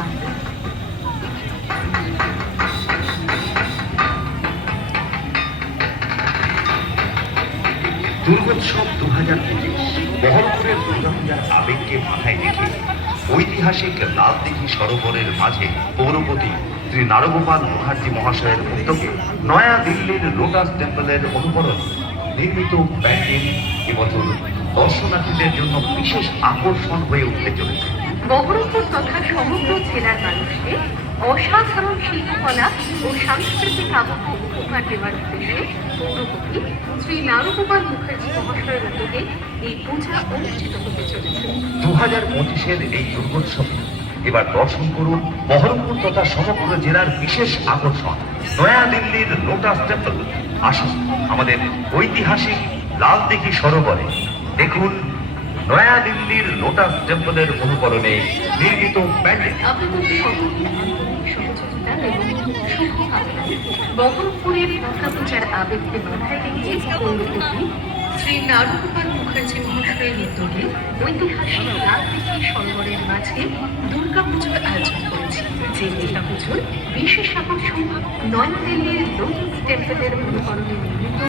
বার্তা। দুর্গোৎসব 2025 বহরমপুরের দুর্গাপূজার আবেগকে মাথায় রেখে ঐতিহাসিক লালদিঘি সরোবরের মাঝে পৌরপতি শ্রী নারগোপাল মুখার্জি মহাশয়ের উদ্যোগে নয়া দিল্লির লোটাস টেম্পলের অনুকরণ নির্মিত প্যান্ডেল এবছর দর্শনার্থীদের জন্য বিশেষ আকর্ষণ হয়ে উঠতে চলেছে। বহরমপুর তথা সমগ্র জেলার মানুষকে অসাধারণ শিল্পকলা ও সাংস্কৃতিক আবহ উপহার দেওয়ার উদ্দেশ্যে পৌরপতি শ্রী নারগোপাল মুখার্জি মহাশয়ের উদ্যোগে এই পূজা অনুষ্ঠিত হতে চলেছে। 2025-এর এই দুর্গোৎসব এবার দর্শন করুন বহরমপুর তথা সমগ্র জেলার বিশেষ আকর্ষণ নয়া দিল্লির লোটাস টেম্পল। আসুন আমাদের ঐতিহাসিক লালদিঘি সরোবরে দেখুন নয়া দিল্লির লোটাস টেম্পলের অনুকরণে নির্মিত প্যান্ডেল। আপনাদের সকলকে আন্তরিক সহযোগিতা এবং শুভকামনা। বহরমপুরের দুর্গাপূজার আবেগকে মাথায় রেখে পৌরপতি শ্রী নারগোপাল মুখার্জি মহাশয়ের উদ্যোগে ঐতিহাসিক লালদিঘি সরোবরের মাঝে দুর্গাপুজোর আয়োজন করেছে। যে দুর্গাপুজোর বিশেষ আকর্ষণ নয়াদিল্লির লোটাস টেম্পলের অনুকরণে নির্মিত